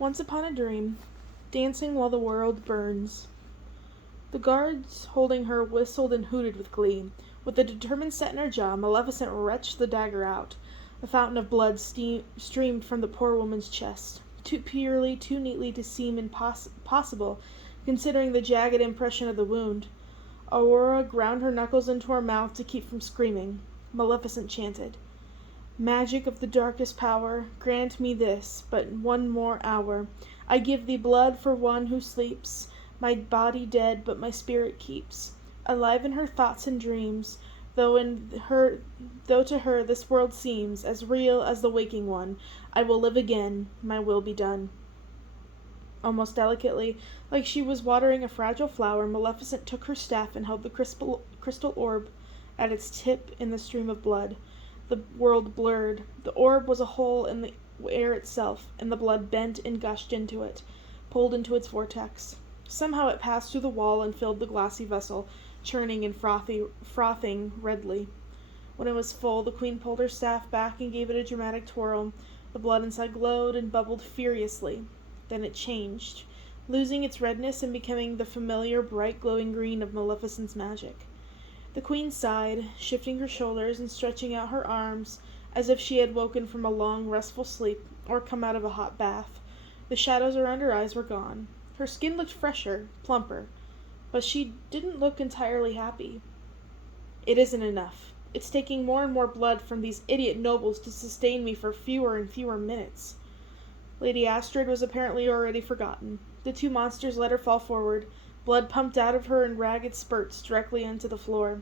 Once upon a dream, dancing while the world burns. The guards holding her whistled and hooted with glee. With a determined set in her jaw, Maleficent wrenched the dagger out. A fountain of blood streamed from the poor woman's chest, too purely, too neatly to seem impossible, considering the jagged impression of the wound. Aurora ground her knuckles into her mouth to keep from screaming. Maleficent chanted, "Magic of the darkest power, grant me this, but one more hour. I give thee blood for one who sleeps, my body dead, but my spirit keeps. Alive in her thoughts and dreams, though to her this world seems as real as the waking one, I will live again, my will be done." Almost delicately, like she was watering a fragile flower, Maleficent took her staff and held the crystal orb at its tip in the stream of blood. The world blurred. The orb was a hole in the air itself, and the blood bent and gushed into it, pulled into its vortex. Somehow it passed through the wall and filled the glassy vessel, churning and frothing redly. When it was full, the queen pulled her staff back and gave it a dramatic twirl. The blood inside glowed and bubbled furiously. Then it changed, losing its redness and becoming the familiar bright glowing green of Maleficent's magic. The queen sighed, shifting her shoulders and stretching out her arms as if she had woken from a long, restful sleep or come out of a hot bath. The shadows around her eyes were gone. Her skin looked fresher, plumper, but she didn't look entirely happy. "It isn't enough. It's taking more and more blood from these idiot nobles to sustain me for fewer and fewer minutes." Lady Astrid was apparently already forgotten. The two monsters let her fall forward. Blood pumped out of her in ragged spurts directly onto the floor.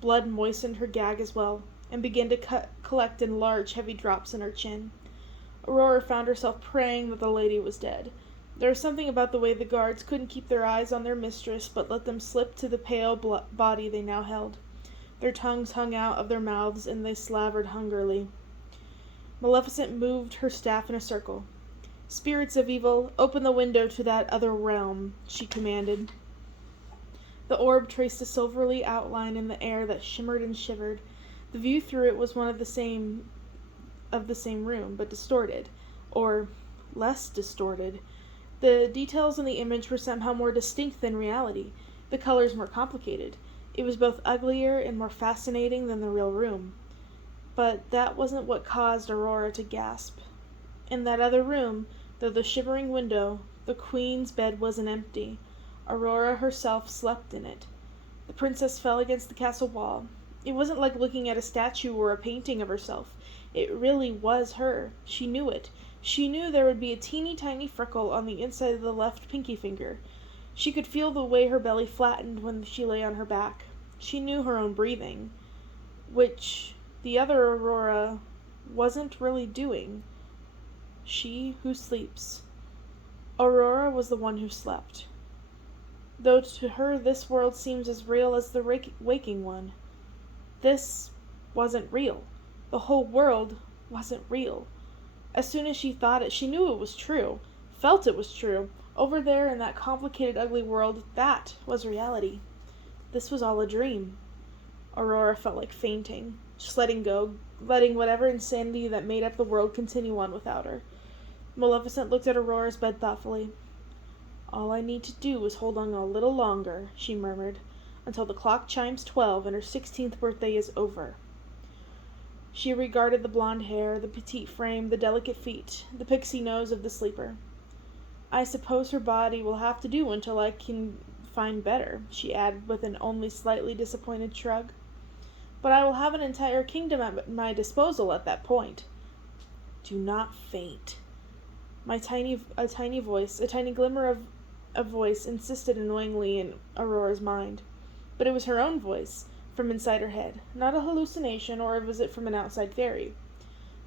Blood moistened her gag as well, and began to collect in large, heavy drops in her chin. Aurora found herself praying that the lady was dead. There was something about the way the guards couldn't keep their eyes on their mistress, but let them slip to the pale body they now held. Their tongues hung out of their mouths, and they slavered hungrily. Maleficent moved her staff in a circle. "Spirits of evil, open the window to that other realm," she commanded. The orb traced a silvery outline in the air that shimmered and shivered. The view through it was one of the same room, but distorted, or less distorted. The details in the image were somehow more distinct than reality, the colors more complicated. It was both uglier and more fascinating than the real room. But that wasn't what caused Aurora to gasp. In that other room, through the shimmering window, the queen's bed wasn't empty. Aurora herself slept in it. The princess fell against the castle wall. It wasn't like looking at a statue or a painting of herself. It really was her. She knew it. She knew there would be a teeny tiny freckle on the inside of the left pinky finger. She could feel the way her belly flattened when she lay on her back. She knew her own breathing, which the other Aurora wasn't really doing. She who sleeps. Aurora was the one who slept. Though to her this world seems as real as the waking one. This wasn't real. The whole world wasn't real. As soon as she thought it, she knew it was true, felt it was true. Over there in that complicated, ugly world, that was reality. This was all a dream. Aurora felt like fainting, just letting go, letting whatever insanity that made up the world continue on without her. Maleficent looked at Aurora's bed thoughtfully. "All I need to do is hold on a little longer," she murmured, "until the clock chimes 12 and her 16th birthday is over." She regarded the blonde hair, the petite frame, the delicate feet, the pixie nose of the sleeper. "I suppose her body will have to do until I can find better," she added with an only slightly disappointed shrug. "But I will have an entire kingdom at my disposal at that point." "Do not faint." A tiny glimmer of a voice insisted annoyingly in Aurora's mind. But it was her own voice, from inside her head, not a hallucination or a visit from an outside fairy.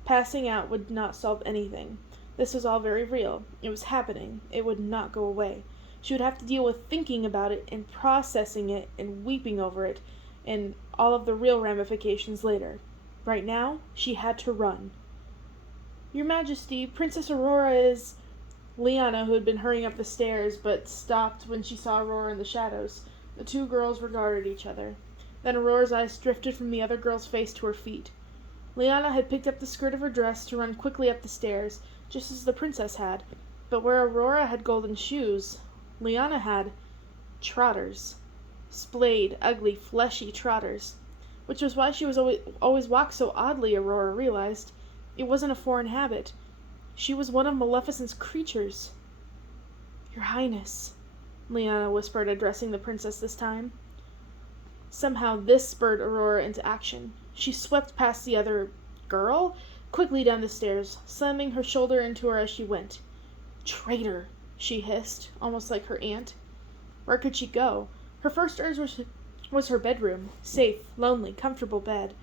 Passing out would not solve anything. This was all very real. It was happening. It would not go away. She would have to deal with thinking about it and processing it and weeping over it and all of the real ramifications later. Right now, she had to run. "Your Majesty, Princess Aurora is—" Liana, who had been hurrying up the stairs, but stopped when she saw Aurora in the shadows. The two girls regarded each other. Then Aurora's eyes drifted from the other girl's face to her feet. Liana had picked up the skirt of her dress to run quickly up the stairs, just as the princess had. But where Aurora had golden shoes, Liana had trotters. Splayed, ugly, fleshy trotters. Which was why she was always walked so oddly, Aurora realized. It wasn't a foreign habit. She was one of Maleficent's creatures. "Your Highness," Liana whispered, addressing the princess this time. Somehow this spurred Aurora into action. She swept past the other girl quickly down the stairs, slamming her shoulder into her as she went. "Traitor," she hissed, almost like her aunt. Where could she go? Her first urge was her bedroom. Safe, lonely, comfortable bed.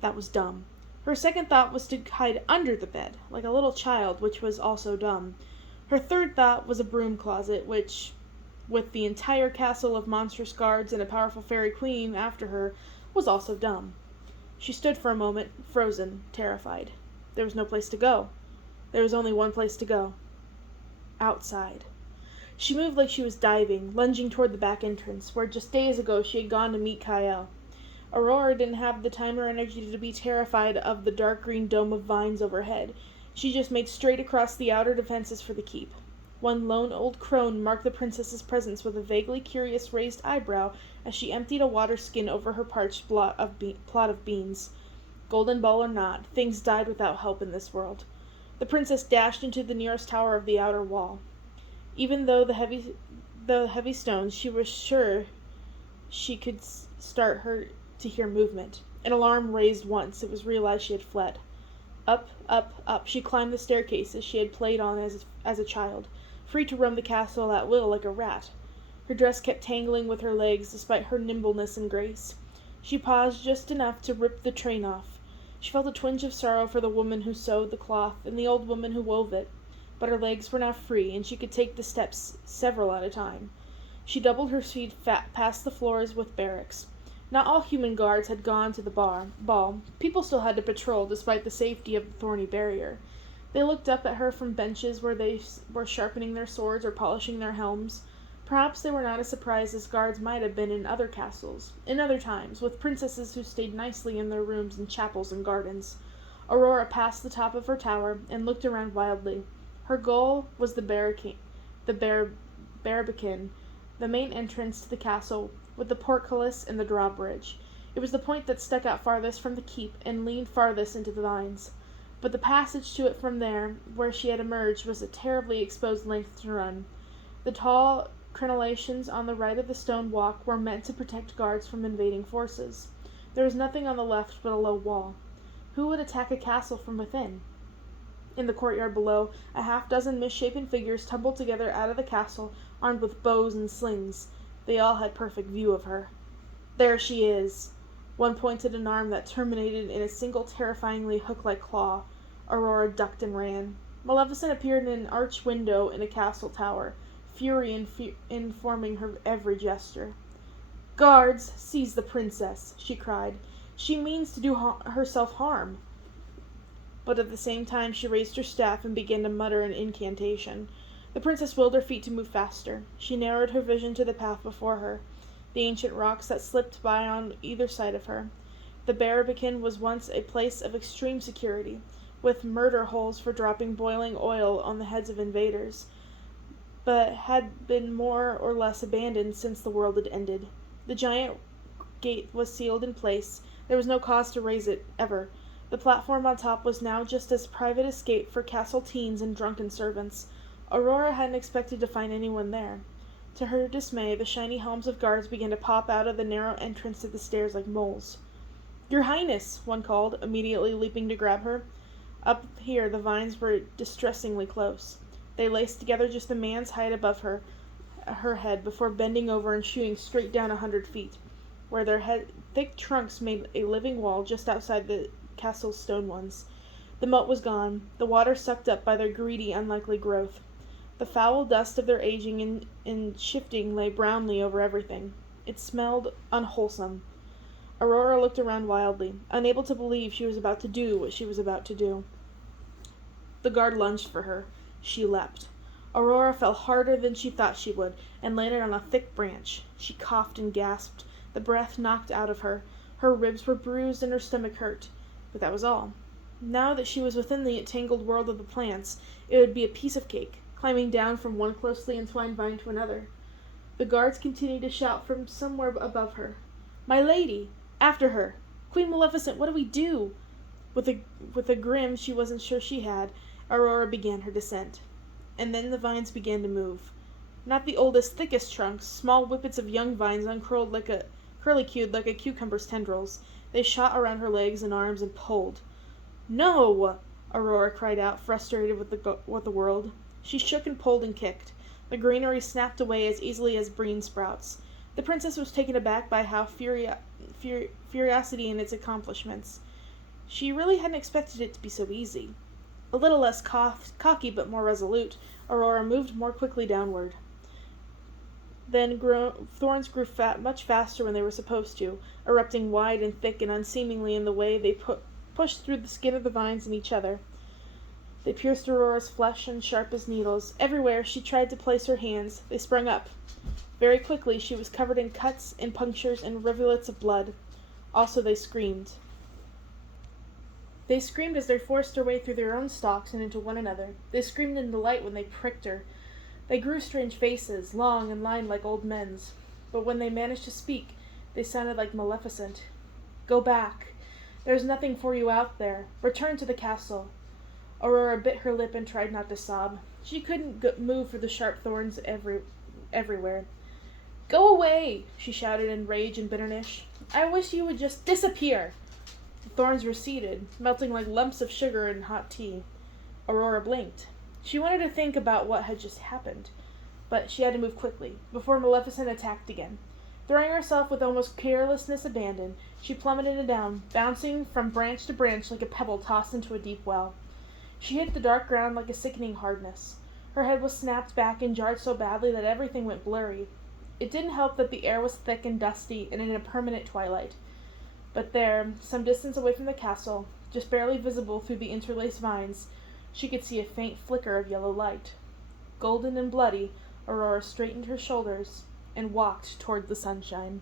That was dumb. Her second thought was to hide under the bed, like a little child, which was also dumb. Her third thought was a broom closet, which, with the entire castle of monstrous guards and a powerful fairy queen after her, was also dumb. She stood for a moment, frozen, terrified. There was no place to go. There was only one place to go. Outside. She moved like she was diving, lunging toward the back entrance, where just days ago she had gone to meet Kyle. Aurora didn't have the time or energy to be terrified of the dark green dome of vines overhead. She just made straight across the outer defenses for the keep. One lone old crone marked the princess's presence with a vaguely curious raised eyebrow as she emptied a water skin over her parched plot of beans. Golden ball or not, things died without help in this world. The princess dashed into the nearest tower of the outer wall. Even though the heavy stones, she was sure she could start her to hear movement. An alarm raised once it was realized she had fled. Up, up, up, she climbed the staircases she had played on as a child, free to roam the castle at will like a rat. Her dress kept tangling with her legs despite her nimbleness and grace. She paused just enough to rip the train off. She felt a twinge of sorrow for the woman who sewed the cloth and the old woman who wove it. But her legs were now free, and she could take the steps several at a time. She doubled her speed past the floors with barracks. Not all human guards had gone to the ball. People still had to patrol, despite the safety of the thorny barrier. They looked up at her from benches where they were sharpening their swords or polishing their helms. Perhaps they were not as surprised as guards might have been in other castles, in other times, with princesses who stayed nicely in their rooms in chapels and gardens. Aurora passed the top of her tower and looked around wildly. Her goal was the barbican, the main entrance to the castle, with the portcullis and the drawbridge. It was the point that stuck out farthest from the keep and leaned farthest into the vines. But the passage to it from there, where she had emerged, was a terribly exposed length to run. The tall crenellations on the right of the stone walk were meant to protect guards from invading forces. There was nothing on the left but a low wall. Who would attack a castle from within? In the courtyard below, a half-dozen misshapen figures tumbled together out of the castle, armed with bows and slings. They all had perfect view of her. "There she is!" One pointed an arm that terminated in a single terrifyingly hook-like claw. Aurora ducked and ran. Maleficent appeared in an arched window in a castle tower, fury informing her every gesture. "Guards, seize the princess!" she cried. "She means to do herself harm." But at the same time she raised her staff and began to mutter an incantation. The princess willed her feet to move faster. She narrowed her vision to the path before her, the ancient rocks that slipped by on either side of her. The barbican was once a place of extreme security, with murder holes for dropping boiling oil on the heads of invaders, but had been more or less abandoned since the world had ended. The giant gate was sealed in place. There was no cause to raise it, ever. The platform on top was now just as private escape for castle teens and drunken servants. Aurora hadn't expected to find anyone there. To her dismay, the shiny helms of guards began to pop out of the narrow entrance to the stairs like moles. "Your Highness!" one called, immediately leaping to grab her. Up here the vines were distressingly close. They laced together just a man's height above her head before bending over and shooting straight down 100 feet, where their thick trunks made a living wall just outside the castle's stone ones. The moat was gone, the water sucked up by their greedy, unlikely growth. The foul dust of their aging and shifting lay brownly over everything. It smelled unwholesome. Aurora looked around wildly, unable to believe she was about to do what she was about to do. The guard lunged for her. She leapt. Aurora fell harder than she thought she would, and landed on a thick branch. She coughed and gasped, the breath knocked out of her. Her ribs were bruised and her stomach hurt. But that was all. Now that she was within the entangled world of the plants, it would be a piece of cake. climbing down from one closely entwined vine to another. The guards continued to shout from somewhere above her. "My lady! After her! Queen Maleficent, what do we do?" With a grin she wasn't sure she had, Aurora began her descent. And then the vines began to move. Not the oldest, thickest trunks, small whippets of young vines uncurled curly-cued like a cucumber's tendrils. They shot around her legs and arms and pulled. "No!" Aurora cried out, frustrated with the world. She shook and pulled and kicked. The greenery snapped away as easily as bean sprouts. The princess was taken aback by how curiosity in its accomplishments. She really hadn't expected it to be so easy. A little less cocky but more resolute, Aurora moved more quickly downward. Then thorns grew much faster when they were supposed to, erupting wide and thick and unseemingly in the way they pushed through the skin of the vines and each other. They pierced Aurora's flesh and sharp as needles. Everywhere she tried to place her hands, they sprung up. Very quickly she was covered in cuts and punctures and rivulets of blood. Also they screamed. They screamed as they forced their way through their own stalks and into one another. They screamed in delight when they pricked her. They grew strange faces, long and lined like old men's. But when they managed to speak, they sounded like Maleficent. "Go back. There's nothing for you out there. Return to the castle." Aurora bit her lip and tried not to sob. She couldn't move for the sharp thorns everywhere. "Go away!" she shouted in rage and bitterness. "I wish you would just disappear!" The thorns receded, melting like lumps of sugar in hot tea. Aurora blinked. She wanted to think about what had just happened, but she had to move quickly, before Maleficent attacked again. Throwing herself with almost carelessness abandon, she plummeted down, bouncing from branch to branch like a pebble tossed into a deep well. She hit the dark ground like a sickening hardness. Her head was snapped back and jarred so badly that everything went blurry. It didn't help that the air was thick and dusty and in a permanent twilight. But there, some distance away from the castle, just barely visible through the interlaced vines, she could see a faint flicker of yellow light. Golden and bloody, Aurora straightened her shoulders and walked toward the sunshine.